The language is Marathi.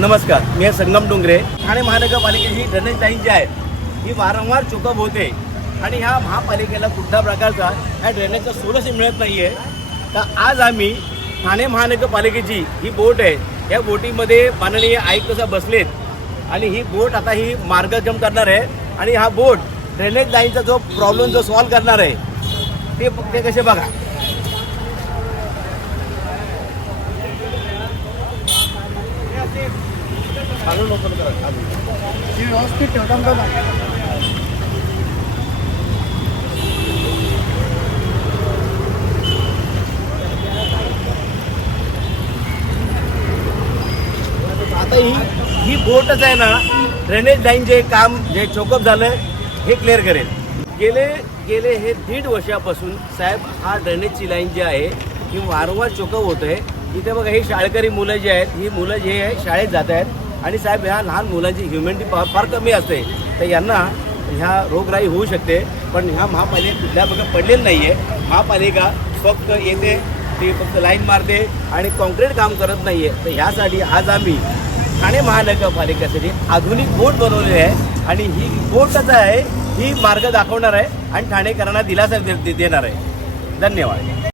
नमस्कार, मी आहे संगम डोंगरे. ठाणे महानगरपालिकेची ड्रेनेज लाईन जी आहे ही वारंवार चोकअप होते आणि ह्या महापालिकेला कुठल्या प्रकारचा ह्या ड्रेनेजचा सोर्स मिळत नाही आहे. तर आज आम्ही ठाणे महानगरपालिकेची ही बोट आहे, या बोटीमध्ये माननीय आयुक्त साहेब बसलेत आणि ही बोट आता ही मार्गक्रमण करणार आहे आणि हा बोट ड्रेनेज लाईनचा जो प्रॉब्लेम जो सॉल्व्ह करणार आहे ते कसे बघा. व्यवस्थित ठेवता का? आता ही बोटच आहे ना, ड्रेनेज लाईन जे काम जे चोकअप झालं हे क्लिअर करेल. गेले हे 1.5 वर्षापासून साहेब हा ड्रेनेजची लाईन जी आहे ही वारंवार चोकअप होत आहे. इथे बघा ही शाळकरी मुलं जी आहेत, ही मुलं जे आहे शाळेत जात आहेत आणि साहेब ह्या लहान मुलांची ह्युमॅनिटी फार कमी असते, तर यांना ह्या रोगराई होऊ शकते. पण ह्या महापालिका कुठल्या प्रकारे पडलेलं नाही आहे. महापालिका फक्त येते, ती फक्त लाईन मारते आणि कॉन्क्रीट काम करत नाही आहे. तर ह्यासाठी आज आम्ही ठाणे महानगरपालिकेसाठी आधुनिक बोट बनवलेली आहे आणि ही बोटच आहे ही मार्ग दाखवणार आहे आणि ठाणेकरांना दिलासा देणार आहे. धन्यवाद.